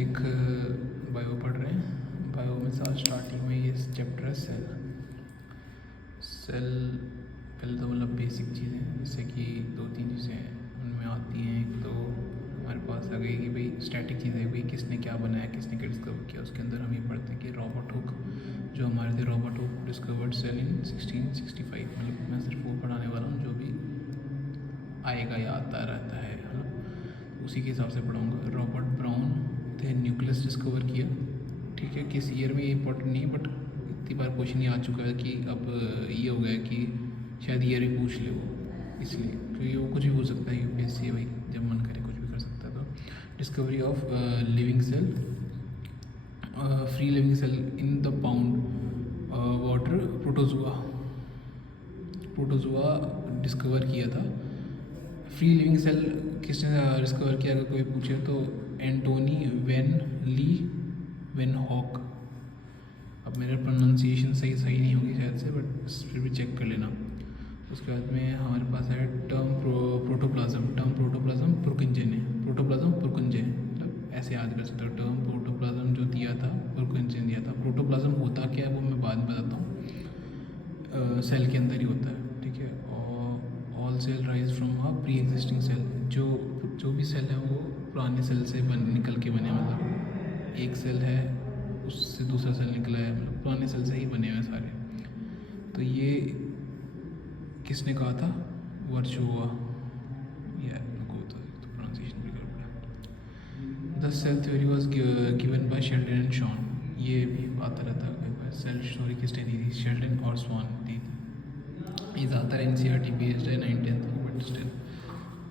Basic bio पढ़ रहे हैं। बायो में साथ स्टार्टिंग में ये चैप्टर है सेल। पहले तो मतलब बेसिक चीज़ें जैसे कि 2-3 चीज़ें उनमें आती हैं। एक तो हमारे पास आ गई कि भाई स्टैटिक चीज़ें, भाई किसने क्या बनाया, किसने क्या डिस्कवर किया। उसके अंदर हम ये पढ़ते हैं कि रॉबर्ट हुक जो हमारे थे, रॉबर्ट हुक डिस्कवर्ड सेल इन 1665। मतलब मैं सिर्फ वो पढ़ाने वाला हूँ जो भी आएगा या आता रहता है ना, उसी के हिसाब से पढ़ाऊँगा। रॉबर्ट ब्राउन थे न्यूक्लियस डिस्कवर किया। ठीक है, किस ईयर में ये इंपॉर्टेंट नहीं है, बट इतनी बार क्वेश्चन ये आ चुका है कि अब ये हो गया कि शायद ईयर भी पूछ ले वो, इसलिए क्योंकि वो कुछ भी पूछ सकता है। यूपीएससी है भाई, जब मन करे कुछ भी कर सकता है। तो discovery of living cell, free living cell in the pond water, protozoa discover किया था। फ्री लिविंग सेल किसने डिस्कवर किया अगर कोई पूछे तो एंटोनी वेन हॉक। अब मेरा प्रोनाउंसिएशन सही नहीं होगी शायद से, बट फिर भी चेक कर लेना। उसके बाद में हमारे पास है टर्म प्रोटोप्लाज्म पुरकुंजन है। प्रोटोप्लाज्म पुरकुंजन मतलब ऐसे याद कर सकते हो। टर्म प्रोटोप्लाज्म जो दिया था, पुरकुंजन दिया था। प्रोटोप्लाज्म होता क्या है वो मैं बाद में बताता हूँ। सेल के अंदर ही होता है, ठीक है। और all cell rise from a pre existing cell. जो भी सेल है वो पुराने सेल से निकल के बने, मतलब एक सेल है उससे दूसरा सेल निकला है, मतलब पुराने सेल से ही बने हुए सारे। तो ये किसने कहा था? वर्चुआ। यार तो प्रोनाउंसिएशन भी गड़बड़ है। The cell theory was given by Schleiden and Schwann. ये भी आता रहता है। सेल थ्योरी किसने दी थी? शेल्डन और स्वान दी थी। ये ज़्यादातर एनसीईआरटी बेस्ड है 9th-10th की, बट स्टिल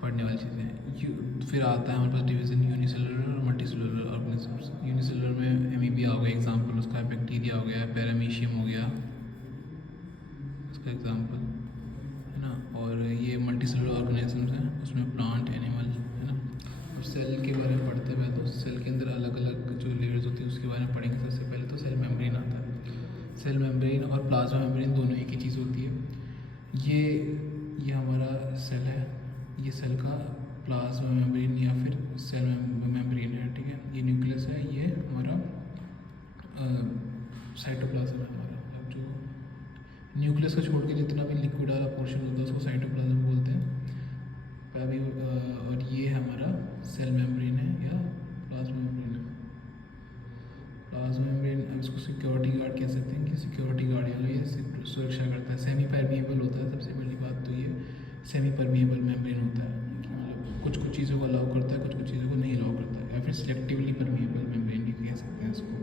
पढ़ने वाली चीज़ें। फिर आता है हमारे पास डिवीजन यूनिसेलुलर और मल्टीसेलुलर ऑर्गेनिजम्स। यूनिसेलुलर में एमीबिया हो गया एग्जाम्पल उसका, बैक्टीरिया हो गया, पैरामीशियम हो गया उसका एग्जाम्पल, है ना। और ये मल्टीसेलुलर ऑर्गेनिजम्स हैं, उसमें प्लांट, एनिमल, है ना। अब सेल के बारे में पढ़ते हुए तो सेल के अंदर अलग अलग जो लेयर्स होती है उसके बारे में पढ़ेंगे। सबसे पहले तो सेल मेम्ब्रेन आता है। सेल मेम्ब्रेन और प्लाज्मा मेम्ब्रेन दोनों एक ही चीज़ होती है। ये हमारा सेल है, ये सेल का प्लाज्मा मेम्ब्रेन या फिर सेल मेम्ब्रेन है, ठीक है। ये न्यूक्लियस है, ये हमारा साइटोप्लाज्म है हमारा। अब जो न्यूक्लियस को छोड़ के जितना भी लिक्विड वाला पोर्शन होता है उसको साइटोप्लाज्म बोलते हैं अभी। और ये हमारा सेल मेम्ब्रेन है या प्लाज्मा मेम्ब्रेन है। प्लाज्मा मेम्ब्रेन, अब इसको सिक्योरिटी गार्ड कह सकते हैं कि सिक्योरिटी गार्ड या ये सुरक्षा करता है। सेमी परमिएबल होता है, सबसे पहली बात तो ये सेमी परमिएबल मेम्ब्रेन होता है, मतलब कुछ चीज़ों को अलाउ करता है, कुछ चीज़ों को नहीं अलाउ करता है। या फिर सिलेक्टिवली परमिएबल मेम्ब्रेन भी कह सकते हैं इसको,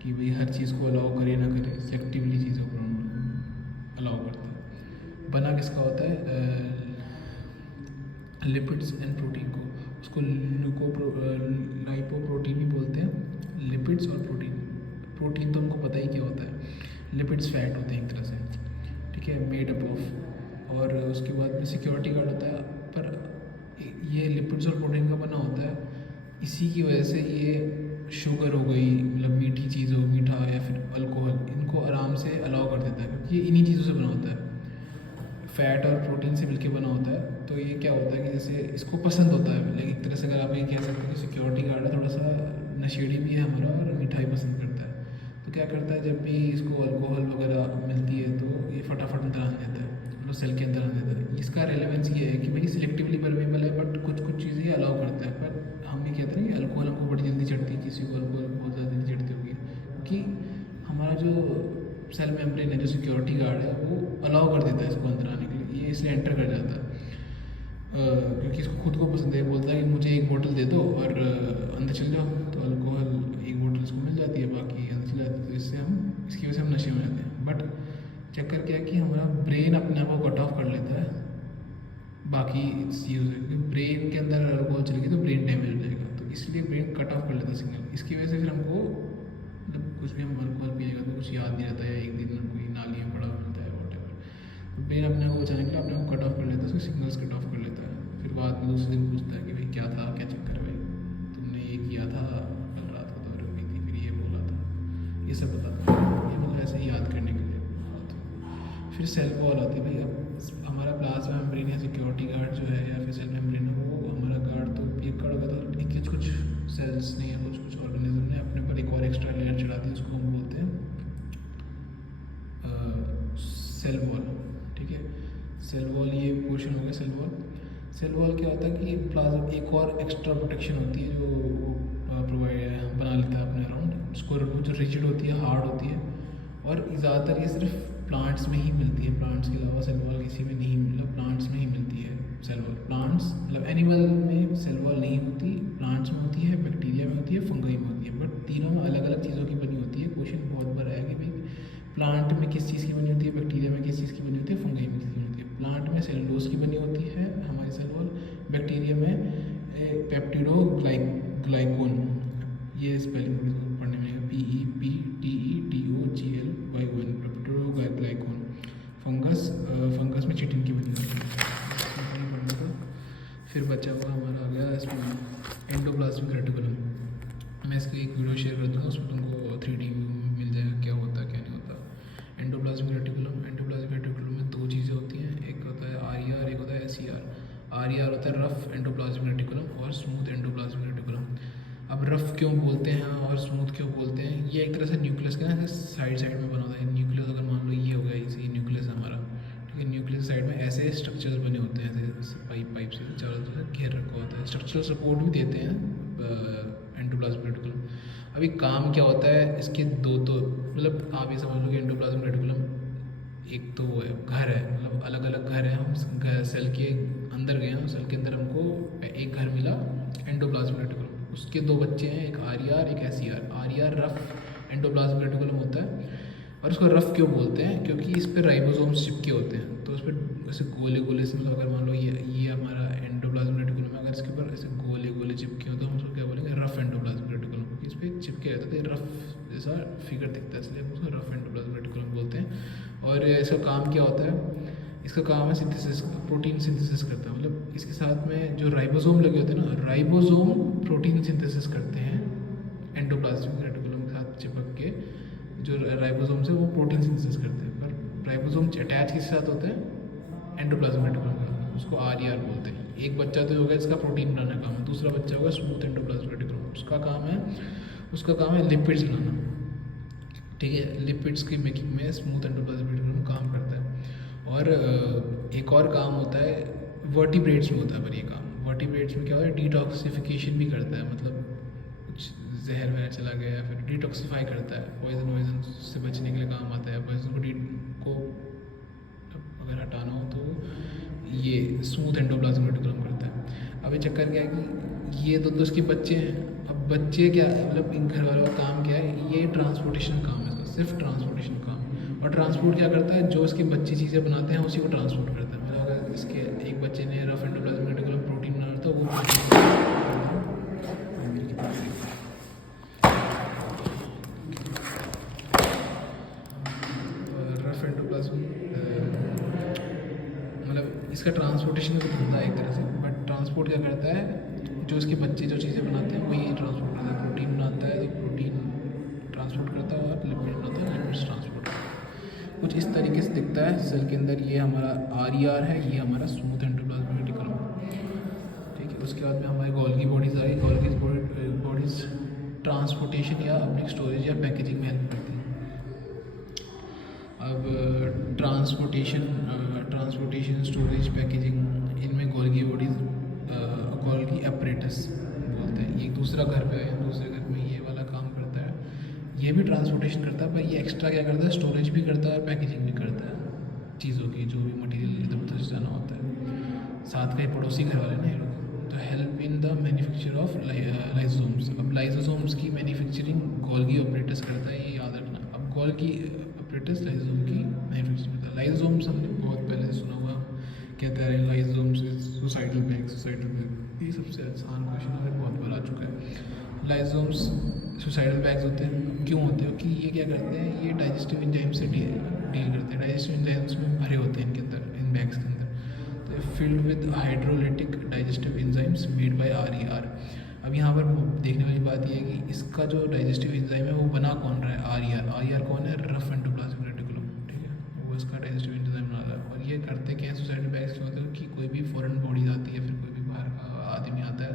कि भाई हर चीज़ को अलाउ करे ना करे, सिलेक्टिवली चीज़ों को अलाउ करता है। बना किसका होता है? लिपिड्स एंड प्रोटीन को, उसको लाइपोप्रोटीन भी बोलते हैं। लिपिड्स और प्रोटीन तो हमको पता ही क्या होता है। लिपिड्स फैट होते हैं एक तरह से, ठीक है, मेड अप ऑफ। और उसके बाद में सिक्योरिटी गार्ड होता है, पर ये लिपिड्स और प्रोटीन का बना होता है। इसी की वजह से ये शुगर हो गई, मतलब मीठी चीज़ हो, मीठा या फिर अल्कोहल, इनको आराम से अलाउ कर देता है क्योंकि ये इन्हीं चीज़ों से बना होता है। फैट और प्रोटीन से मिलके बना होता है। तो ये क्या होता है कि जैसे इसको पसंद होता है, लेकिन एक तरह से अगर आप ये कह सकते हैं कि सिक्योरिटी गार्ड है, थोड़ा सा नशेड़ी भी है हमारा और मिठाई पसंद करता है। तो क्या करता है, जब भी इसको अल्कोहल वगैरह मिलती है तो ये फटाफट अंदर आने देता है, मतलब सेल के अंदर आने देता है। इसका रेलेवेंस ये है कि भाई सिलेक्टिवली परमेबल है, बट कुछ चीज़ें अलाउ करता है। पर हम ये कहते हैं कि अल्कोहल हमको बड़ी जल्दी चढ़ती है, किसी को अल्कोहल बहुत ज़्यादा जल्दी चढ़ती होगी, क्योंकि हमारा जो सेल मेम्ब्रेन है, जो सिक्योरिटी गार्ड है, वो अलाउ कर देता है इसको अंदर आने के लिए। ये इसलिए एंटर कर जाता है क्योंकि इसको खुद को पसंद है। बोलता है कि मुझे एक बोतल दे दो और अंदर चल जाओ, तो अल्कोहल एक बोतल इसको मिल जाती है, बाकी अंदर चल जाती है। तो इससे हम इसकी वजह से हम नशे में जाते हैं। बट चक्कर क्या है कि हमारा ब्रेन अपने आप को कट ऑफ कर लेता है बाकी चीज़ों से, क्योंकि ब्रेन के अंदर अल्कोहल चलेगी तो ब्रेन डैमेज हो जाएगा। तो इसलिए ब्रेन कट ऑफ कर लेता है सिग्नल। इसकी वजह से फिर हमको मतलब कुछ भी हम अल्कोहल पिएगा तो कुछ याद नहीं रहता है, एक दिन कोई नाली में पड़ा मिलता है वॉटेवर। तो ब्रेन अपने आप को बचाने के लिए अपने आप को कट ऑफ कर लेता है, उसके सिग्नल्स कट ऑफ कर लेता है। फिर बाद में दूसरे दिन पूछता है कि भाई क्या था, क्या चक्कर है भाई, तुमने ये किया था, कल रात को दौड़ हुई थी, फिर ये बोला था, ये सब बताता है। ये मतलब ऐसे ही याद करने के लिए। फिर सेल वॉल आती है भाई। अब हमारा प्लाज्मा मेम्ब्रेन या सिक्योरिटी गार्ड जो है या फिर सेल मेम्ब्रेन है, वो हमारा गार्ड तो एक गार्ड होगा, तो कुछ सेल्स नहीं है, कुछ सेल वॉल, ठीक है। सेल वॉल ये पोर्शन हो गया सेल वॉल। सेल वॉल क्या होता है कि प्लाज्मा एक और एक्स्ट्रा प्रोटेक्शन होती है जो प्रोवाइड बना लेता है अपने अराउंड उसको, जो रिजिड होती है, हार्ड होती है, और ज़्यादातर ये सिर्फ प्लांट्स में ही मिलती है। प्लांट्स के अलावा सेल वॉल किसी में नहीं, मतलब प्लांट्स में ही मिलती है सेल वॉल। प्लांट्स मतलब एनिमल में सेल वॉल नहीं होती, प्लांट्स में होती है, बैक्टीरिया में होती है, फंगई में होती है, बट तीनों में अलग अलग चीज़ों की बनी होती है। क्वेश्चन बहुत बार आया कि भाई प्लांट में किस चीज़ की बनी होती है, बैक्टीरिया में किस चीज़ की बनी होती है, फंगई में किस की बनी होती है। प्लांट में सेलुलोज की बनी होती है हमारी सेल वॉल, बैक्टीरिया में पेप्टिडोग्लाइकोन, ये स्पेलिंग पढ़ने में PEPTEDOGLYON, पेप्टिडोग्लाइकोन। फंगस में चिटिन की बनी होती है, पढ़ने का। फिर बचा हुआ हमारा आ गया इसमें एंडोप्लाज्मिक रेटिकुलम। मैं इसकी एक वीडियो शेयर कर दूँगा, उसमें तुमको 3D व्यू मिल जाएगा क्या होता है क्या नहीं होता। एंडोप्लाज्मिक रेटिकुलम, एंडोप्लाज्मिक रेटिकुलम में दो चीज़ें होती हैं, एक होता है RER, एक होता है SER। RER होता है रफ एंडोप्लाज्मिक रेटिकुलम और स्मूथ एंडोप्लाज्मिक रेटिकुलम। अब रफ क्यों बोलते हैं और स्मूथ क्यों बोलते हैं, ये एक तरह से न्यूक्लियस के ना साइड साइड में बना होता है। न्यूक्लियस अगर मान लो ये हो गया, इसी न्यूक्लियस है हमारा, ठीक है। न्यूक्लियस साइड में ऐसे स्ट्रक्चर्स बने होते हैं, ऐसे पाइप से चारों तरफ घेर रखा होता है। स्ट्रक्चरल सपोर्ट भी देते हैं एंडोप्लाज्मिक रेटिकुलम। अभी काम क्या होता है इसके, मतलब आप ये समझ लो कि एंडोप्लाज्मिक रेटिकुलम एक तो वो है, घर है, मतलब अलग अलग घर है। हम सेल के अंदर गए हैं, सेल के अंदर हमको एक घर मिला एंडोप्लाज्मिक रेटिकुलम, उसके दो बच्चे हैं, एक RER एक SER। RER rough endoplasmic reticulum होता है, और इसको रफ क्यों बोलते हैं, क्योंकि इस पर राइबोसोम्स चिपके होते हैं, तो उस पर ऐसे गोले गोले से, मतलब अगर मान लो ये हमारा एंडोप्लाज्मिक रेटिकुलम है, अगर इसके ऊपर ऐसे गोले गोले चिपके हो तो हम उसको क्या बोलेंगे, रफ एंडोप्लाज्मिक रेटिकुलम, क्योंकि इस पर चिपके रहते थे, रफ जैसा फिगर दिखता है, इसलिए हम उसको रफ एंडोप्लाज्मिक रेटिकुलम बोलते हैं। और इसका काम क्या होता है, इसका काम है सिंथेसिस, प्रोटीन सिंथेसिस करता है। मतलब इसके साथ में जो राइबोसोम लगे होते हैं ना, राइबोसोम प्रोटीन सिंथेसिस करते हैं एंडोप्लाज्मिक रेटिकुलम के साथ चिपक के। जो राइबोसोम्स है वो प्रोटीन सिंथेसिस करते हैं, पर राइबोसोम अटैच किसके साथ होते हैं, एंडोप्लाज्मिक रेटिकुलम के, उसको RER बोलते हैं। एक बच्चा तो होगा इसका प्रोटीन बनाने का काम है, दूसरा बच्चा होगा स्मूथ एंडोप्लाज्मिक रेटिकुलम, उसका काम है लिपिड्स बनाना, ठीक है। लिपिड्स की मेकिंग में स्मूथ एंडोप्लाज्मिक रेटिकुलम काम करता है। और एक और काम होता है वर्टिब्रेट्स में होता है, पर ये काम वर्टिब्रेट्स में क्या होता है, डिटॉक्सिफिकेशन भी करता है, मतलब कुछ जहर वहर चला गया या फिर डिटॉक्सिफाई करता है, पॉइजन से बचने के लिए काम आता है। पॉइजन को अगर हटाना हो तो ये स्मूथ एंडोप्लाज्मिक रेटिकुलम करता है। अब ये चक्कर क्या है कि ये दो इसके बच्चे हैं। अब बच्चे क्या, मतलब इन घर वालों का काम क्या है, ये ट्रांसपोर्टेशन काम है, सिर्फ ट्रांसपोर्टेशन काम। और ट्रांसपोर्ट क्या करता है, जो इसके बच्चे चीज़ें बनाते हैं उसी को ट्रांसपोर्ट करता है। मतलब अगर इसके एक बच्चे ने रफ एंडोप्लाज्मिक रेटिकुलम प्रोटीन बनाना था, वो रफ एंडोप्लाज्मिक, मतलब इसका ट्रांसपोर्टेशन का धंधा है एक तरह से। बट ट्रांसपोर्ट क्या करता है, जो इसके बच्चे जो चीज़ें बनाते हैं वही ट्रांसपोर्ट करता है। प्रोटीन बनाता है तो प्रोटीन ट्रांसपोर्ट करता है, और लिपिड बनाता है लिपिड्स ट्रांसपोर्ट करता है। कुछ इस तरीके से दिखता है सेल के अंदर। ये हमारा RER है, ये हमारा स्मूथ एंडोप्लाज्मिक रेटिकुलम, ठीक है। उसके बाद में हमारी गोल्गी बॉडीज़ आई। गोल्गी बॉडीज़ ट्रांसपोर्टेशन या अपनी स्टोरेज या पैकेजिंग में हेल्प करती है। अब ट्रांसपोर्टेशन स्टोरेज पैकेजिंग, इनमें गोल्गी बॉडीज़ गोल्गी अपरेटस बोलते हैं। ये दूसरा घर पे है, दूसरे घर में ये वाला काम करता है। ये भी ट्रांसपोर्टेशन करता है, पर ये एक्स्ट्रा क्या करता है, स्टोरेज भी करता है और पैकेजिंग भी करता है चीज़ों की, जो भी मटेरियल इधर उधर से जाना होता है। साथ का ही पड़ोसी घर वाले ना ये लोग। तो help in the manufacture of lysosomes. अब लाइसोसोम्स की मैन्युफैक्चरिंग गोल्गी ऑपरेटस करता है, ये याद रखना। अब गोल्गी ऑपरेटस लाइसोसोम की मैन्युफैक्चरिंग करता है। लाइसोसोम्स हमने बहुत पहले सुना हुआ, कहता है लाइसोसोम्स सुसाइडल बैग, ये सबसे आसान क्वेश्चन हमें बहुत बार आ चुका है। लाइसोसोम्स सुसाइडल बैग्स होते हैं, क्यों होते हैं, कि ये क्या करते हैं, ये डाइजेस्टिव एंजाइम से डील करते हैं। डाइजेस्टिव एंजाइम्स में भरे होते हैं इनके अंदर, इन बैग्स के अंदर। तो filled with hydrolytic digestive enzymes made by RER। अब यहाँ पर देखने वाली बात यह है कि इसका जो डाइजेस्टिव एंजाइम है वो बना कौन रहा है, RER कौन है, रफ एंडोप्लाज्मिक रेटिकुलम, ठीक है, वो इसका डाइजेस्टिव एंजाइम बना रहा है। और ये करते क्या है, सुसाइडल बैग्स क्यों होते हैं, कि कोई भी फॉरेन बॉडीज आती है, फिर कोई भी बाहर का आदमी आता है,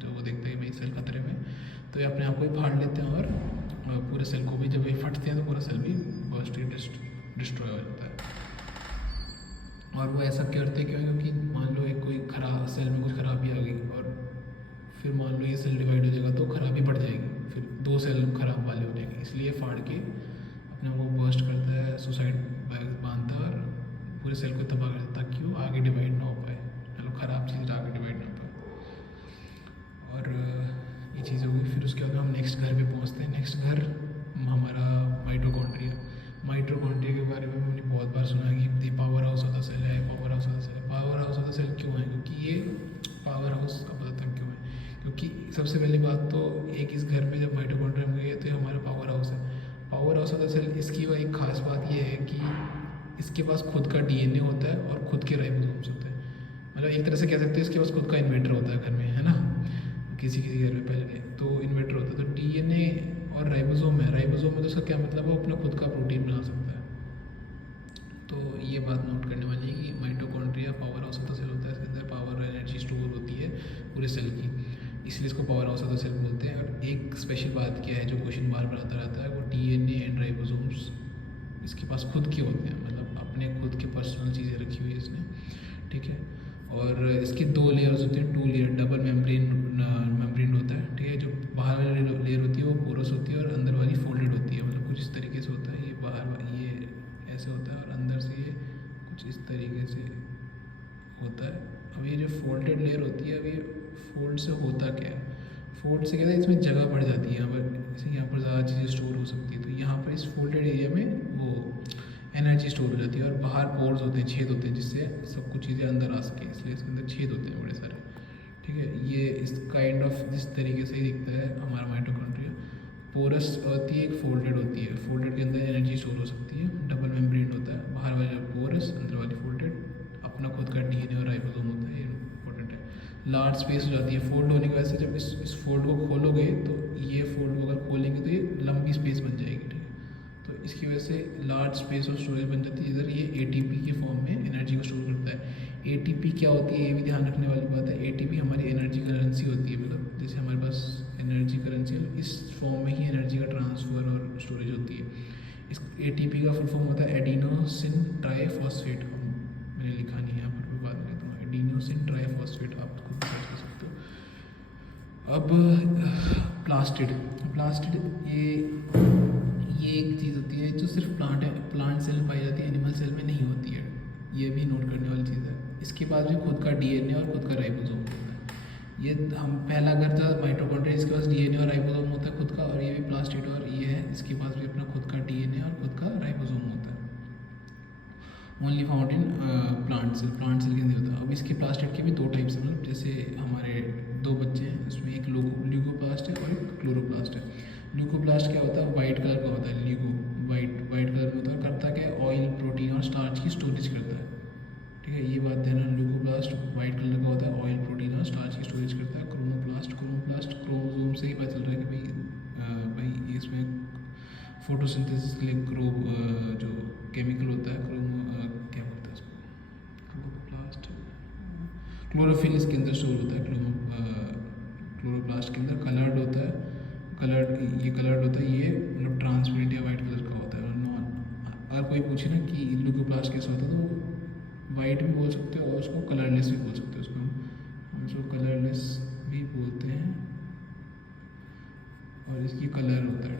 तो वो देखते हैं भाई सेल खतरे में, तो ये अपने आप को ही फाड़ लेते हैं, और पूरे सेल को भी जब ये फटते हैं तो पूरा सेल भी बर्स्ट डिस्ट्रॉय हो जाता है। और वो ऐसा करते क्यों है? क्योंकि मान लो एक कोई खराब सेल में कुछ खराबी आ गई और फिर मान लो ये सेल डिवाइड हो जाएगा तो खराबी बढ़ जाएगी, फिर दो सेल खराब वाले हो जाएंगे, इसलिए फाड़ के अपने आप को बर्स्ट करता है, सुसाइड बांधता है और पूरे सेल को तबाह करता है ताकि वो आगे डिवाइड ना हो पाए, मतलब ख़राब चीज़ आगे डिवाइड ना हो पाए। और ये चीज़ हो गई। फिर उसके बाद हम नेक्स्ट घर पे पहुँचते हैं। नेक्स्ट घर हमारा माइटोकॉन्ड्रिया। माइटोकॉन्ड्रिया के बारे में मैंने बहुत बार सुना है कि power house of the cell है, power house of the cell है। Power house of the cell क्यों है? क्योंकि ये पावर हाउस, अब बताता हूँ क्यों है। क्योंकि सबसे पहली बात तो एक इस घर में जब माइटोकॉन्ड्रिया में गई तो ये हमारा पावर हाउस है। Power house of the cell, इसकी एक खास बात ये है कि इसके पास खुद का डीएनए होता है और खुद के राइबोसोम्स होते हैं। मतलब एक तरह से कह सकते हैं इसके पास खुद का इन्वर्टर होता है घर में, है ना। किसी किसी घर में पहले तो इन्वर्टर होता है। तो डीएनए और राइबोसोम है। राइबोसोम में तो उसका क्या मतलब है? वो अपना खुद का प्रोटीन बना सकता है। तो ये बात नोट करने वाली है कि mitochondria power house of the cell होता है। इसके अंदर पावर और एनर्जी स्टोर होती है पूरे सेल की, इसलिए इसको power house of the cell बोलते हैं। और एक स्पेशल बात क्या है जो क्वेश्चन बार बार आता रहता है, वो डीएनए एंड राइबोसोम्स इसके पास खुद के होते हैं, मतलब अपने खुद के पर्सनल चीज़ें रखी हुई है इसने, ठीक है। और इसके दो लेयर्स होते हैं, 2 लेयर, डबल मेम्ब्रेन होता है, ठीक है। जो बाहर वाली लेयर होती है वो पोरस होती है और अंदर वाली फोल्डेड होती है, मतलब कुछ इस तरीके से होता है। ये बाहर ये ऐसे होता है और अंदर से ये कुछ इस तरीके से होता है। अब ये जो फोल्डेड लेयर होती है, अब ये फोल्ड से होता क्या है? फोल्ड से क्या है, इसमें जगह बढ़ जाती है। यहाँ पर जैसे यहाँ पर ज़्यादा चीज़ें स्टोर हो सकती है, तो यहाँ पर इस फोल्डेड एरिया में वो एनर्जी स्टोर हो जाती है। और बाहर पोर्स होते हैं, छेद होते हैं, जिससे सब कुछ चीज़ें अंदर आ सके, इसलिए इसके अंदर छेद होते हैं बड़े सारे, ठीक है। ये इस काइंड ऑफ जिस तरीके से ही दिखता है हमारा माइटोकॉन्ड्रिया। पोरस होती है, एक फोल्डेड होती है। फोल्डेड के अंदर एनर्जी स्टोर हो सकती है। डबल मेम्ब्रेन होता है, बाहर वाला पोरस, अंदर वाली फोल्डेड, अपना खुद का डीएनए और राइबोसोम होता है, ये इंपॉर्टेंट है। लार्ज स्पेस हो जाती है फोल्ड होने की वजह से। जब इस फोल्ड को खोलोगे तो ये फोल्ड को अगर खोलेंगे तो ये लंबी स्पेस बन जाएगी, ठीक है। तो इसकी वजह से लार्ज स्पेस और स्टोरेज बन जाती है। इधर ये एटीपी के फॉर्म में एनर्जी को स्टोर करता है। एटीपी क्या होती है ये भी ध्यान रखने वाली बात है। एटीपी हमारी एनर्जी करेंसी होती है, मतलब जैसे हमारे पास एनर्जी करेंसी है, इस फॉर्म में ही एनर्जी का ट्रांसफ़र और स्टोरेज होती है। इस एटीपी का फुल फॉर्म होता है एडिनोसिन ट्राइफॉस्फेट। मैंने लिखा नहीं है यहाँ पर, बाद में लिखूँगा। एडिनोसिन ट्राइफॉस्फेट, आप खुद सर्च कर सकते हो। अब प्लास्टिड ये एक चीज़ होती है जो सिर्फ प्लांट सेल में पाई जाती है, एनिमल सेल में नहीं होती है। ये भी नोट करने वाली चीज़ है। इसके पास भी खुद का डीएनए और खुद का राइबोसोम होता है। ये हम पहला घर था माइटोकॉन्ड्रिया, इसके पास डीएनए और राइबोसोम होता है खुद का। और ये भी प्लास्टिड और ये है, इसके पास भी अपना खुद का डीएनए और खुद का राइबोसोम होता है। Only found in plant cell के अंदर होता है। अब इसके प्लास्टिड के भी दो टाइप्स हैं, मतलब जैसे हमारे दो बच्चे हैं, उसमें एक ल्यूकोप्लास्ट है और एक क्लोरोप्लास्ट है। ल्यूकोप्लास्ट क्या होता है? वाइट कलर का होता है। वाइट कलर में होता है। करता क्या है? ऑयल, प्रोटीन और स्टार्च की स्टोरेज करता है, ठीक है। ये बात ध्यान रखना। ल्यूकोप्लास्ट वाइट कलर का होता है, ऑयल, प्रोटीन और स्टार्च की स्टोरेज करता है। क्रोमोप्लास्ट क्रोमोसोम से ही पता चल रहा है कि भाई इसमें फोटोसिंथेसिस के लिए जो केमिकल होता है क्या बोलते हैं उसको, क्लोरोप्लास्ट, क्लोरोफिल इसके अंदर स्टोर होता है। क्लोरोप्लास्ट के अंदर कलर्ड होता है। कलर्ड होता है, ये मतलब ट्रांसपेरेंट या वाइट कलर का होता है। और नॉन, अगर कोई पूछे ना कि ल्यूकोप्लास्ट कैसा होता है तो वाइट भी बोल सकते हो और उसको कलरलेस भी बोल सकते हो। उसको हम उसको कलरलेस भी बोलते हैं। और इसकी कलर होता है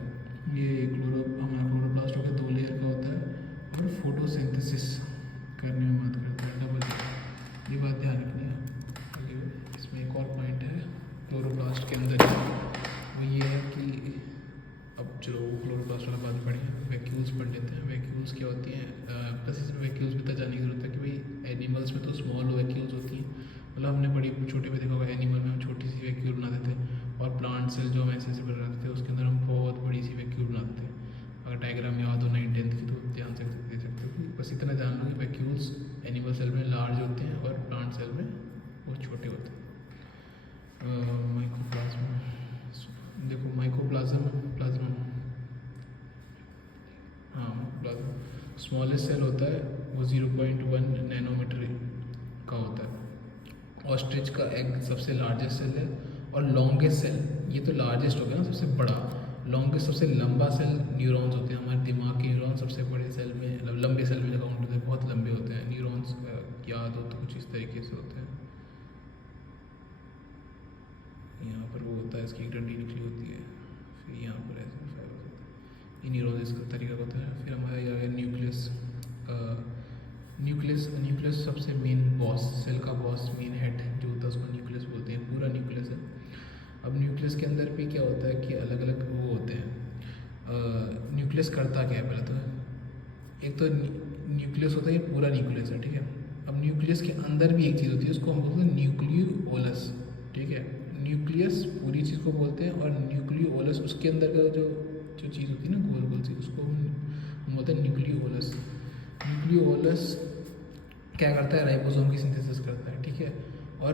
ये हमारा क्लोरोप्लास्ट हो गया, 2 लेयर का होता है और फोटोसिंथेसिस करने में मदद करता है, डबल। ये बात ध्यान रखनी है। इसमें एक और पॉइंट है क्लोरोप्लास्ट के अंदर, वो ये है कि अब चलो क्लोरोप्लास्ट वाला बात बढ़िया, वैक्यूल्स पढ़ लेते हैं। वैक्यूल्स क्या होती हैं? बस इसमें वैक्यूल्स भी जाने की जरूरत है कि भाई एनिमल्स में तो स्मॉल वैक्यूल्स होती हैं, मतलब हमने बड़ी छोटे में देखा होगा, एनिमल में हम छोटी सी वैक्यूल बना देते हैं। और प्लांट सेल जो हम ऐसे बना रखते हैं उसके अंदर हम बहुत बड़ी सी वैक्यूल बना देते हैं। अगर डायग्राम याद हो 9th-10th की तो ध्यान से दे सकते हो। बस इतना जान लो कि वैक्यूल्स एनिमल सेल में लार्ज होते हैं और प्लांट सेल में वो छोटे होते हैं। माइकोप्लाज्मा, देखो प्लाज्मा स्मॉलेस्ट सेल होता है, वो 0.1 नैनोमीटर का होता है। ऑस्ट्रिच का एग सबसे लार्जेस्ट सेल है। और लॉन्गेस्ट सेल, ये तो लार्जेस्ट हो गया ना, सबसे बड़ा। लॉन्गेस्ट सबसे लंबा सेल न्यूरॉन्स होते हैं। हमारे दिमाग के न्यूरॉन्स सबसे बड़े सेल में, मतलब लंबे सेल में काउंट होते हैं, बहुत लंबे होते हैं न्यूरॉन्स। याद हो तो कुछ इस तरीके से होते हैं। यहाँ पर वो होता है, इसकी एक डंडी निकली होती है, फिर यहाँ पर ऐसे फाइबर होता है। ये न्यूरोसिस का तरीका होता है। फिर हमारा ये आ गया न्यूक्लियस। न्यूक्लियस सबसे मेन बॉस, सेल का बॉस, मेन हेड जो होता है उसको न्यूक्लियस बोलते हैं। पूरा न्यूक्लियस है। अब न्यूक्लियस के अंदर भी क्या होता है कि अलग अलग वो होते हैं। न्यूक्लियस करता क्या है, पहले तो एक तो न्यूक्लियस होता है, ये पूरा न्यूक्लियस है, ठीक है। अब न्यूक्लियस के अंदर भी एक चीज़ होती है, उसको हम बोलते हैं न्यूक्लियोलस, ठीक है। न्यूक्लियस पूरी चीज़ को बोलते हैं, और न्यूक्लियोलस उसके अंदर का जो जो चीज़ होती है ना गोल गोल सी, उसको हम बोलते हैं न्यूक्लियोलस। न्यूक्लियोलस क्या करता है, राइबोसोम की सिंथेसिस करता है, ठीक है। और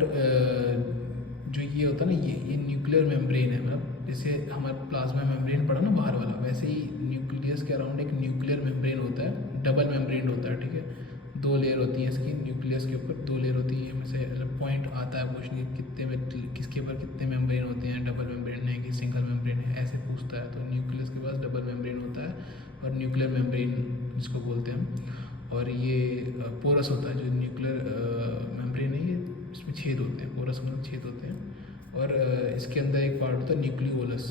जो ये होता है ना, ये न्यूक्लियर मेम्ब्रेन है, मतलब जैसे हमारा प्लाज्मा मेम्ब्रेन पड़ा ना बाहर वाला, वैसे ही न्यूक्लियस के अराउंड एक न्यूक्लियर मेम्ब्रेन होता है, डबल मेम्ब्रेन होता है, ठीक है। 2 लेयर होती है इसकी, न्यूक्लियस के ऊपर 2 लेयर होती है। में से पॉइंट आता है क्वेश्चन कि कितने में किसके ऊपर कितने मेम्ब्रेन होते हैं, डबल मेम्ब्रेन है कि सिंगल मेम्ब्रेन है, ऐसे पूछता है। तो न्यूक्लियस के पास डबल मेम्ब्रेन होता है, और न्यूक्लियर मेम्ब्रेन जिसको बोलते हैं हम। और ये पोरस होता है, जो न्यूक्लियर मेम्ब्रेन है, ये इसमें छेद होते हैं, पोरस मतलब छेद होते हैं। और इसके अंदर एक पार्ट होता है न्यूक्लियोलस,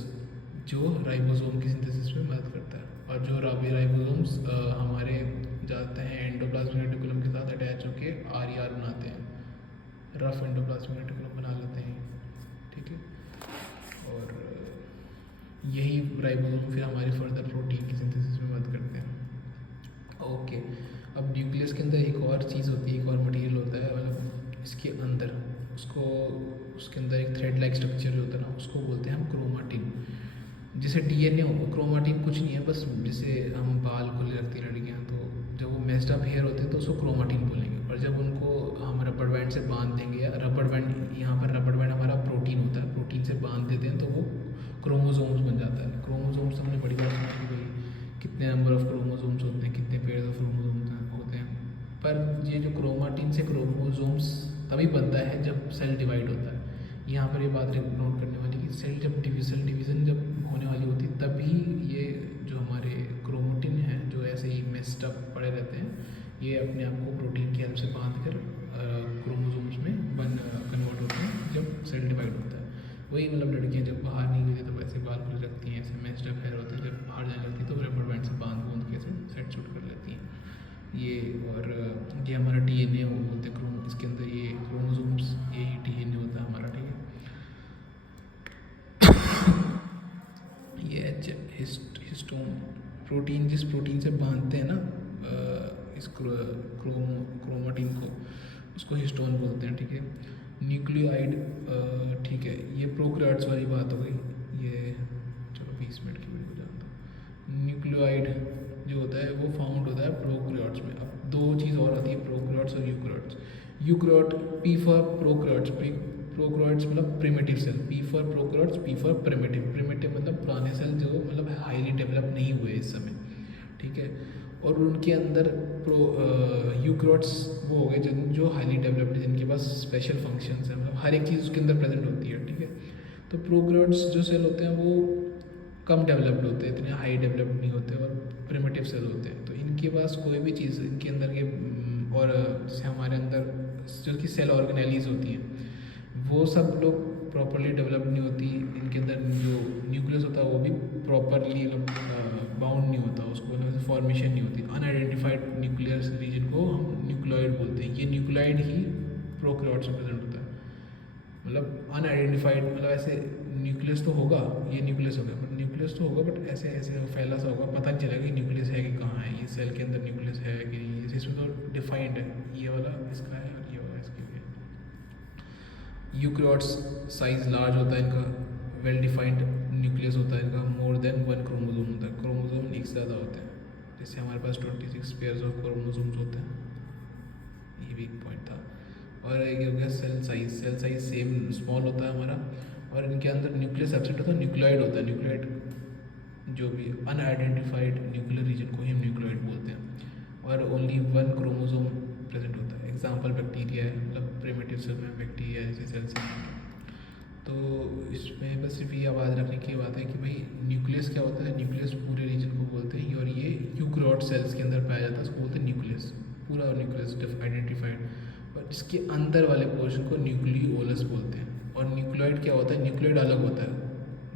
जो राइबोसोम की सिंथेसिस में मदद करता है। और जो राइबोसोम्स हमारे जाते हैं एंडोप्लाज्मिक रेटिकुलम के साथ अटैच होकर आर बनाते हैं, रफ एंडोप्लाज्मिक रेटिकुलम बना लेते हैं, ठीक है। और यही राइबोसोम फिर हमारे फर्दर प्रोटीन की सिंथेसिस में मदद करते हैं। ओके, अब न्यूक्लियस के अंदर एक और चीज़ होती है, एक और मटेरियल होता है, मतलब इसके अंदर उसके अंदर एक थ्रेड लाइक स्ट्रक्चर जो होता है ना, उसको बोलते हैं हम क्रोमाटिन। जैसे डीएनए हो, क्रोमाटिन कुछ नहीं है, बस जैसे हम बाल खुले रखती हैं लड़कियाँ, तो जब वो मेस्ड अप हेयर होते हैं तो उसको क्रोमाटिन बोलेंगे। और जब उनको हम रबर बैंड से बांध देंगे, या रबर बैंड, यहाँ पर रबर बैंड हमारा प्रोटीन होता है, प्रोटीन से बांध देते हैं तो वो क्रोमोसोम्स बन जाता है। क्रोमोसोम्स हमने बड़ी बात सुनी कि भाई कितने नंबर ऑफ क्रोमोसोम्स होते हैं, कितने पेयर ऑफ क्रोमोसोम्स होते हैं। पर ये जो क्रोमाटिन से क्रोमोसोम्स तभी बनता है जब सेल डिवाइड होता है। यहाँ पर ये बात नोट करने वाली कि सेल डिवीज़न जब होने वाली होती है, तभी ये जो हमारे क्रोमाटिन हैं, जो ऐसे ही मेस्ड अप पड़े रहते हैं, ये अपने आप को प्रोटीन की हेल्प से बांध कर क्रोमोसोम्स में कन्वर्ट होते हैं जब सेल डिवाइड होता है। वही मतलब लड़कियाँ जब बाहर नहीं होती तो वैसे बाल खुले रखती हैं, ऐसे मेस्ड अप हेयर होते हैं, जब बाहर जाने लगती है तो रबर बैंड से बांध के ऐसे सेट शूट कर लेती हैं ये। और ये हमारा डीएनए वो बोलते हैं इसके अंदर ये क्रोमोसोम्स, यही डीएनए होता है हमारा, ठीक है। ये हिस्टोन प्रोटीन, जिस प्रोटीन से बांधते हैं ना इस क्रोमाटिन को, उसको हिस्टोन बोलते हैं, ठीक है। न्यूक्लियोइड, ठीक है, ये प्रोकैरियोट्स वाली बात हो गई। ये चलो 20 मिनट की वीडियो जानता हूँ। न्यूक्लियोइड जो होता है वो फाउंड होता है प्रोकैरियोट्स में। अब 2 चीज़ और आती है, प्रोकैरियोट्स और eukaryotes. Eukaryote, P for prokaryotes, prokaryotes मतलब primitive cell, P for prokaryotes, P for primitive. Primitive मतलब पुराने सेल जो मतलब हाईली डेवलप नहीं हुए इस समय, ठीक है। और उनके अंदर यूकैरियोट्स वो हो गए जो हाईली डेवलप्ड है, जिनके पास स्पेशल फंक्शंस हैं, मतलब हर एक चीज़ उसके अंदर प्रेजेंट होती है, ठीक है। तो प्रोकैरियोट्स जो सेल होते हैं वो कम डेवलप्ड होते हैं, इतने हाई डेवलप्ड नहीं होते, और प्रिमिटिव सेल होते हैं। तो इनके पास कोई भी चीज़ इनके अंदर के और जैसे हमारे अंदर जो कि सेल ऑर्गेनेलीज होती हैं, वो सब लोग प्रॉपरली डेवलप नहीं होती। इनके अंदर जो न्यूक्लियस होता है वो भी प्रॉपरली बाउंड नहीं होता, उसको फॉर्मेशन नहीं होती। अनआइडेंटिफाइड न्यूक्लियर रीजन को हम न्यूक्लियोइड बोलते हैं। ये न्यूक्लियोइड ही प्रोकैरियोट्स में प्रेजेंट होता है, मतलब अनआइडेंटिफाइड, मतलब ऐसे न्यूक्लियस तो होगा, ये न्यूक्लियस होगा, बट न्यूक्लियस तो होगा, बट ऐसे ऐसे फैला सा होगा, पता नहीं चलेगा कि न्यूक्लियस है कि कहाँ है, ये सेल के अंदर न्यूक्लियस है कि नहीं। इसमें तो डिफाइंड है, ये वाला इसका है और ये वाला इसके लिए। यूकैरियोट्स साइज लार्ज होता है इनका, वेल डिफाइंड न्यूक्लियस होता है इनका, मोर देन 1 क्रोमोसोम होता है, क्रोमोसोम एक से ज़्यादा होते हैं। जैसे हमारे पास 26 पेयर्स ऑफ क्रोमोसोम्स होते हैं, ये भी एक पॉइंट था। और ये हो गया सेल साइज सेम स्मॉल होता है हमारा, और इनके अंदर न्यूक्लियस एब्सेंट होता है, न्यूक्लियोइड होता है। न्यूक्लियोइड जो भी अनआइडेंटिफाइड न्यूक्लियर रीजन को ही हम न्यूक्लियोइड बोलते हैं, और ओनली 1 क्रोमोसोम प्रेजेंट होता है। एग्जाम्पल बैक्टीरिया है, मतलब प्रिमिटिव सेल में बैक्टीरिया जैसे सेल्स हैं। तो इसमें बस सिर्फ ये आवाज़ रखने की बात है कि भाई न्यूक्लियस क्या होता है, न्यूक्लियस पूरे रीजन को बोलते हैं, और ये यूकैरियोट सेल्स के अंदर पाया जाता है, उसको बोलते हैं न्यूक्लियस। पूरा न्यूक्लियस आइडेंटिफाइड, और इसके अंदर वाले पोर्शन को न्यूक्लियोलस बोलते हैं। और न्यूक्लियोइड क्या होता है, न्यूक्लियोइड अलग होता है।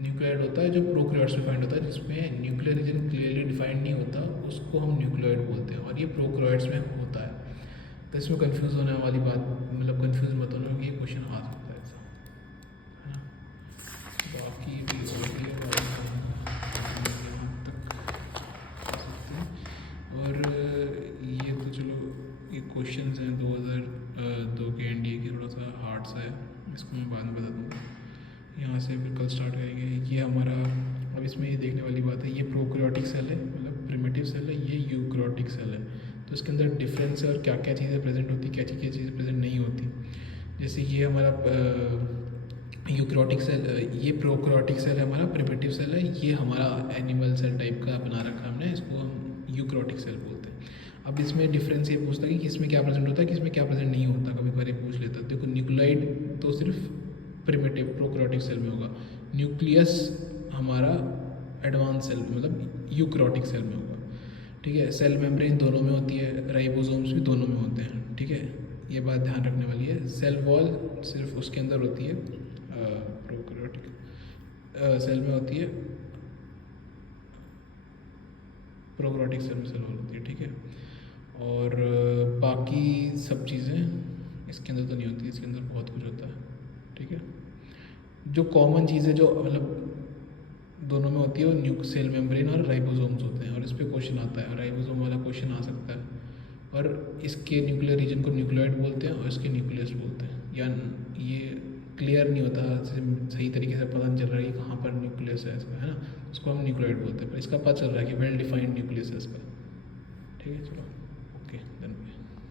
न्यूक्लियोइड होता है जो प्रोकैरियोट्स में फाइंड होता है, जिसमें न्यूक्लियर रीजन क्लियरली डिफाइंड नहीं होता, उसको हम न्यूक्लियोइड बोलते हैं, और ये प्रोकैरियोट्स में होता है। तो इसमें कंफ्यूज होने वाली बात, मतलब कंफ्यूज मत होना कि ये क्वेश्चन आ सकता है ऐसा, है ना। बाकी भी और भी यहाँ तक आ सकते हैं। और ये तो चलो ये क्वेश्चंस हैं 2002 के एनडीए के, थोड़ा सा हार्ड सा है, इसको मैं बाद में बता दूँगा। यहाँ से फिर कल स्टार्ट करेंगे। ये हमारा अब इसमें ये देखने वाली बात है, ये प्रोकैरियोटिक सेल है, मतलब प्रिमिटिव सेल है, ये यूकैरियोटिक सेल है। तो इसके अंदर डिफरेंस है और क्या क्या चीज़ें प्रेजेंट होती, क्या क्या चीज़ें प्रेजेंट नहीं होती। जैसे ये हमारा यूकैरियोटिक सेल, ये प्रोकैरियोटिक सेल है हमारा, प्रिमिटिव सेल है, ये हमारा एनिमल सेल टाइप का बना रखा है हमने, इसको हम यूकैरियोटिक सेल बोलते हैं। अब इसमें डिफरेंस ये पूछता है कि किसमें क्या प्रेजेंट होता है, किसमें क्या प्रेजेंट नहीं होता, कभी कभी पूछ लेता है। देखो न्यूक्लियोइड तो सिर्फ प्रिमिटिव प्रोकैरियोटिक सेल में होगा, न्यूक्लियस हमारा एडवांस सेल मतलब यूकैरियोटिक सेल में होगा, ठीक है। सेल मेम्ब्रेन दोनों में होती है, राइबोसोम्स भी दोनों में होते हैं, ठीक है। ये बात ध्यान रखने वाली है। सेल वॉल सिर्फ उसके अंदर होती है, प्रोकैरियोटिक सेल में होती है, प्रोकैरियोटिक सेल में सेल वॉल होती है, ठीक है। और बाकी सब चीज़ें इसके अंदर तो नहीं होती, इसके अंदर बहुत कुछ होता है, ठीक है। जो कॉमन चीज़ है जो मतलब दोनों में होती है वो सेल मेम्ब्रेन और राइबोसोम्स होते हैं, और इस पर क्वेश्चन आता है, और राइबोसोम वाला क्वेश्चन आ सकता है। और इसके न्यूक्लियर रीजन को न्यूक्लियोइड बोलते हैं और इसके न्यूक्लियस बोलते हैं। या ये क्लियर नहीं होता, सही तरीके से पता नहीं चल रहा है कि कहाँ पर न्यूक्लियस है इसका, है ना, उसको हम न्यूक्लियोइड बोलते हैं। पर इसका पता चल रहा है कि वेल डिफाइंड न्यूक्लियस है इसका, ठीक है। चलो ओके, धन्यवाद।